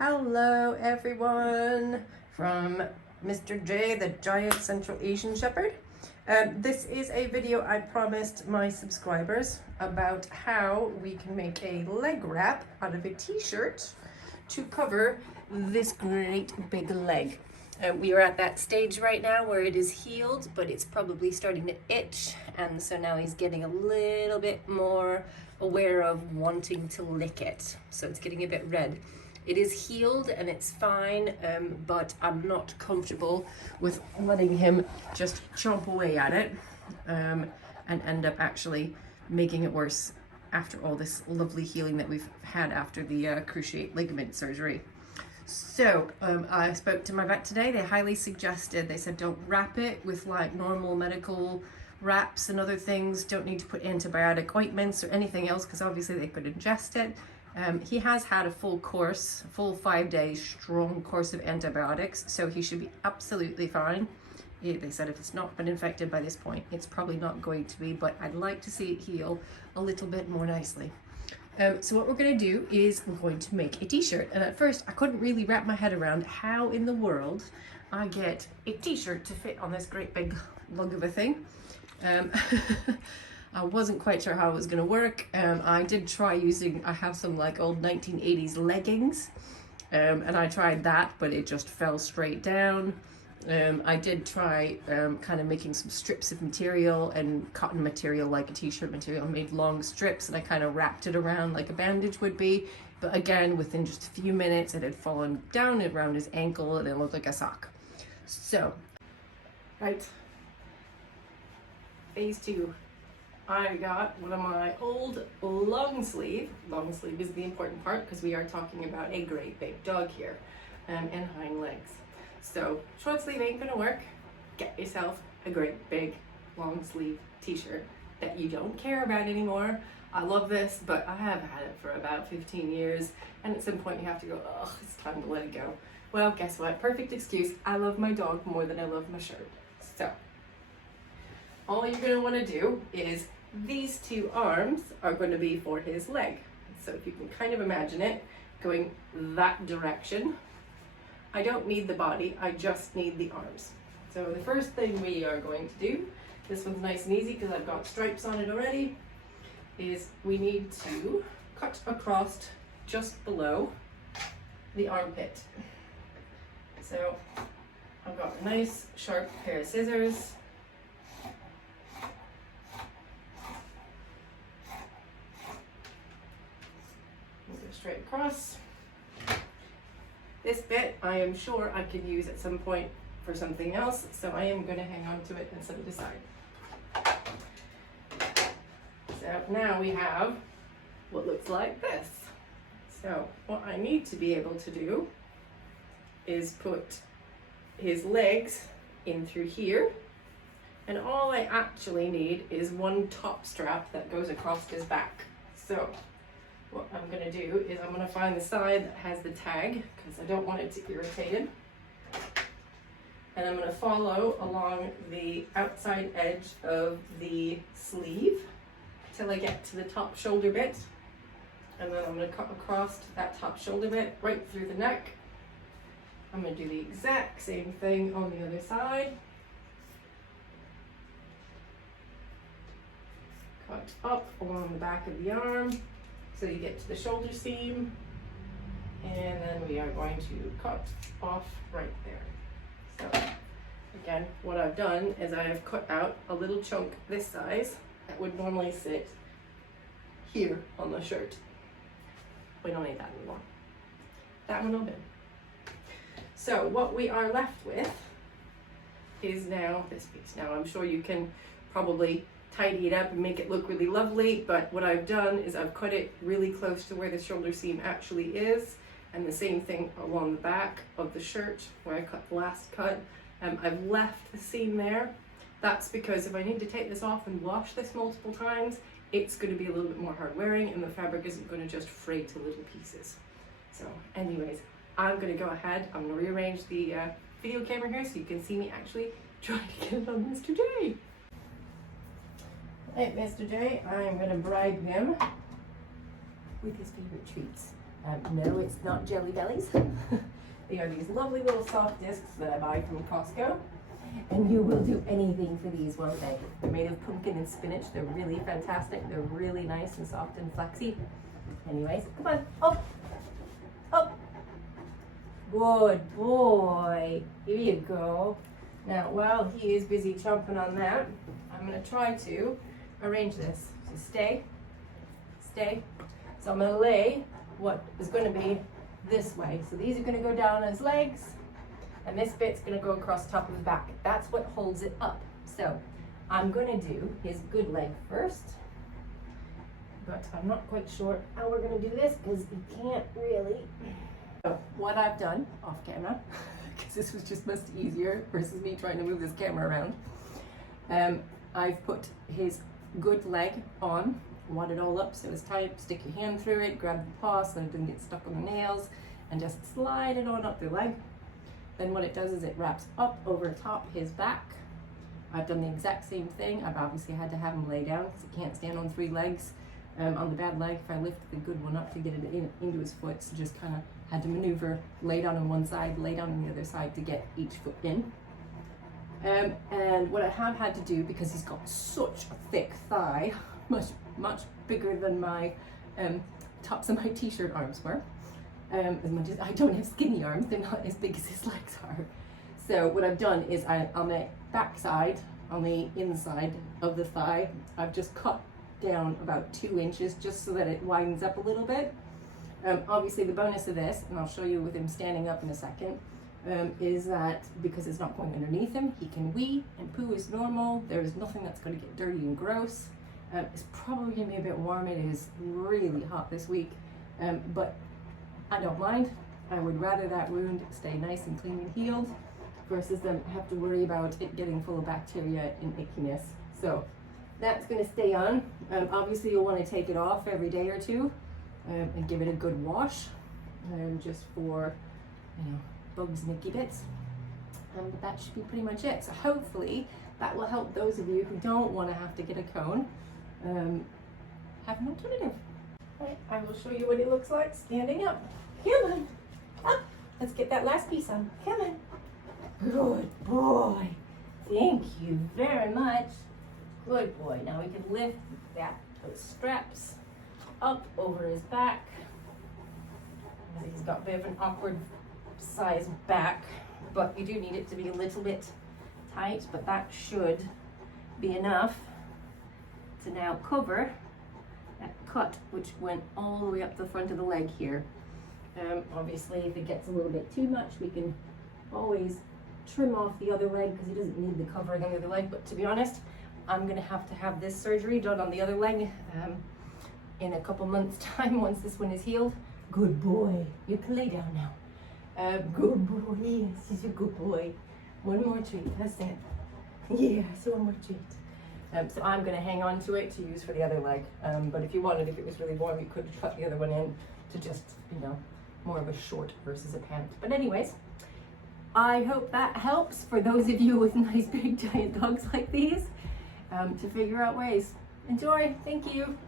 Hello everyone from Mr. J, the giant Central Asian Shepherd. This is a video I promised my subscribers about how we can make a leg wrap out of a t-shirt to cover this great big leg. We are at that stage right now where it is healed, but it's probably starting to itch, and so now he's getting a little bit more aware of wanting to lick it. So it's getting a bit red. It is healed and it's fine, but I'm not comfortable with letting him just chomp away at it and end up actually making it worse after all this lovely healing that we've had after the cruciate ligament surgery. So I spoke to my vet today. They highly suggested, they said don't wrap it with like normal medical wraps and other things. Don't need to put antibiotic ointments or anything else because obviously they could ingest it. He has had a full 5-day strong course of antibiotics, so he should be absolutely fine. They said if it's not been infected by this point, it's probably not going to be, but I'd like to see it heal a little bit more nicely. So what we're going to do is we're going to make a t-shirt. And at first I couldn't really wrap my head around how in the world I get a t-shirt to fit on this great big lug of a thing. I wasn't quite sure how it was going to work. I did try using, I have some like old 1980s leggings, and I tried that, but it just fell straight down. I did try kind of making some strips of material and cotton material, like a t-shirt material, made long strips, and I kind of wrapped it around like a bandage would be. But again, within just a few minutes, it had fallen down around his ankle and it looked like a sock. So, right, phase 2. I got one of my old long sleeve is the important part because we are talking about a great big dog here, and hind legs. So short sleeve ain't gonna work. Get yourself a great big long sleeve t-shirt that you don't care about anymore. I love this, but I have had it for about 15 years, and at some point you have to go, oh, it's time to let it go. Well, guess what? Perfect excuse. I love my dog more than I love my shirt. So all you're going to want to do is these 2 arms are going to be for his leg. So if you can kind of imagine it going that direction. I don't need the body, I just need the arms. So the first thing we are going to do, this one's nice and easy because I've got stripes on it already, is we need to cut across just below the armpit. So I've got a nice sharp pair of scissors. Straight across. This bit I am sure I could use at some point for something else, so I am going to hang on to it and set it aside. So now we have what looks like this. So what I need to be able to do is put his legs in through here, and all I actually need is one top strap that goes across his back. So what I'm going to do is I'm going to find the side that has the tag because I don't want it to irritate him. And I'm going to follow along the outside edge of the sleeve till I get to the top shoulder bit. And then I'm going to cut across that top shoulder bit right through the neck. I'm going to do the exact same thing on the other side. Cut up along the back of the arm. So you get to the shoulder seam, and then we are going to cut off right there. So again, what I've done is I have cut out a little chunk this size that would normally sit here on the shirt. We don't need that anymore. That one will do. So what we are left with is now this piece. Now I'm sure you can probably tidy it up and make it look really lovely, but what I've done is I've cut it really close to where the shoulder seam actually is, and the same thing along the back of the shirt where I cut the last cut. I've left the seam there. That's because if I need to take this off and wash this multiple times, it's going to be a little bit more hard wearing and the fabric isn't going to just fray to little pieces. So anyways, I'm going to go ahead, I'm going to rearrange the video camera here so you can see me actually trying to get it on Mr. J. Right, Mr. J, I am going to bribe him with his favorite treats. No, it's not Jelly Bellies. They are these lovely little soft discs that I buy from Costco. And you will do anything for these, won't they? They're made of pumpkin and spinach. They're really fantastic. They're really nice and soft and flexy. Anyways, come on, up, up. Good boy. Here you go. Now, while he is busy chomping on that, I'm going to try to arrange this. So stay, stay. So I'm going to lay what is going to be this way. So these are going to go down his legs, and this bit's going to go across the top of his back. That's what holds it up. So I'm going to do his good leg first, but I'm not quite sure how we're going to do this because he can't really. So what I've done off camera, because this was just much easier versus me trying to move this camera around, I've put his good leg on, wad it all up so it's tight, stick your hand through it, grab the paw so it doesn't get stuck on the nails, and just slide it on up the leg. Then what it does is it wraps up over top his back. I've done the exact same thing. I've obviously had to have him lay down because he can't stand on 3 legs. On the bad leg, if I lift the good one up to get it into his foot, so just kind of had to maneuver, lay down on one side, lay down on the other side to get each foot in. And what I have had to do, because he's got such a thick thigh, much bigger than my tops of my t-shirt arms were. As much as I don't have skinny arms, they're not as big as his legs are. So what I've done is on the back side, on the inside of the thigh, I've just cut down about 2 inches just so that it widens up a little bit. Obviously the bonus of this, and I'll show you with him standing up in a second, is that because it's not going underneath him, he can wee and poo as normal. There's nothing that's going to get dirty and gross. It's probably going to be a bit warm. It is really hot this week, but I don't mind. I would rather that wound stay nice and clean and healed versus them have to worry about it getting full of bacteria and ickiness. So that's going to stay on. Obviously you'll want to take it off every day or two and give it a good wash, just for, you know, bugs and icky bits. But that should be pretty much it. So hopefully that will help those of you who don't want to have to get a cone have an alternative. Right, I will show you what it looks like standing up. Come on, up. Let's get that last piece on. Come on. Good boy. Thank you very much. Good boy. Now we can lift those straps up over his back. He's got a bit of an awkward sized back, but you do need it to be a little bit tight, but that should be enough to now cover that cut which went all the way up the front of the leg here. Obviously if it gets a little bit too much, we can always trim off the other leg because he doesn't need the covering on the other leg. But to be honest, I'm going to have this surgery done on the other leg in a couple months time once this one is healed. Good boy. You can lay down now. Good boy. Yes, he's a good boy. One more treat. That's it. Yes, one more treat. So I'm going to hang on to it to use for the other leg. But if you wanted, if it was really warm, you could cut the other one in to just, you know, more of a short versus a pant. But anyways, I hope that helps for those of you with nice big giant dogs like these to figure out ways. Enjoy. Thank you.